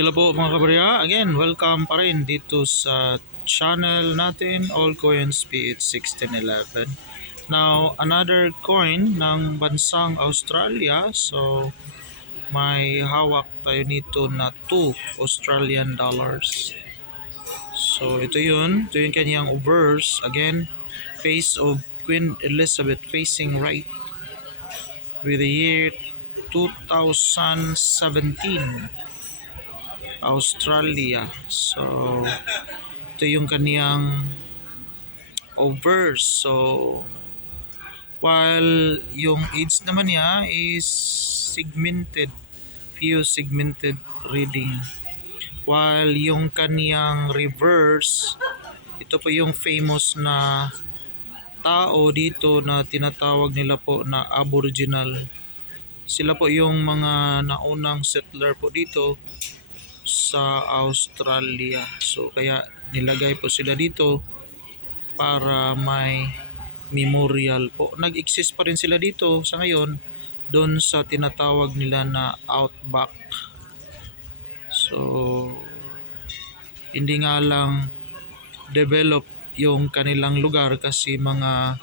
Hello po mga kabarya, again welcome pa rin dito sa channel natin, All Coins PH 1611. Now another coin ng bansang Australia, so may hawak tayo nito na 2 Australian dollars. So ito yung kanyang obverse, again face of Queen Elizabeth facing right with the year 2017 Australia. So ito yung kaniyang obverse. So while yung age naman niya is segmented, few segmented reading. While yung kaniyang reverse, ito po yung famous na tao dito na tinatawag nila po na Aboriginal. Sila po yung mga naunang settler po dito sa Australia. So kaya nilagay po sila dito para may memorial po. Nag-exist pa rin sila dito sa ngayon doon sa tinatawag nila na outback. So hindi nga lang develop yung kanilang lugar kasi mga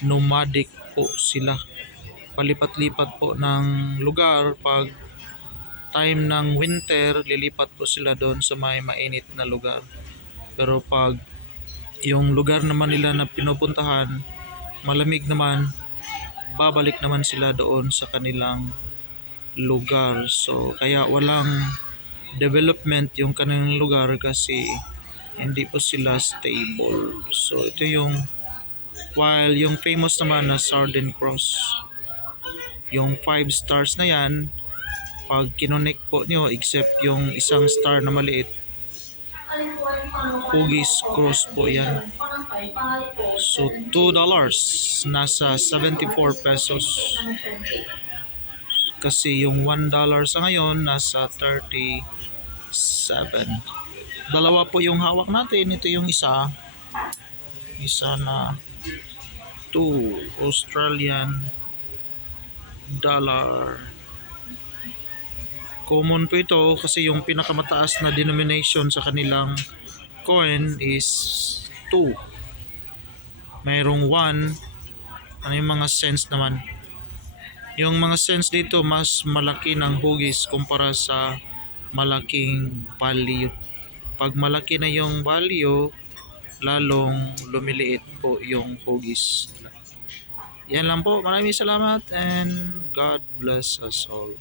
nomadic po sila. Palipat-lipat po ng lugar. Pag time ng winter, lilipat po sila doon sa may mainit na lugar. Pero pag yung lugar naman nila na pinupuntahan, malamig naman, babalik naman sila doon sa kanilang lugar. So kaya walang development yung kanilang lugar kasi hindi po sila stable. So ito yung, while yung famous naman na Southern Cross, yung 5 stars na yan, pag kinonect po nyo, except yung isang star na maliit, Huggies Cross po yan. So $2, nasa 74 pesos. Kasi yung $1 sa ngayon, nasa 37. Dalawa po yung hawak natin. Ito yung isa na 2 Australian dollar. Common po ito kasi yung pinakamataas na denomination sa kanilang coin is 2. Mayroong 1. Ano yung mga cents naman? Yung mga cents dito mas malaki ng hugis kumpara sa malaking value. Pag malaki na yung value, lalong lumiliit po yung hugis. Yan lang po. Maraming salamat and God bless us all.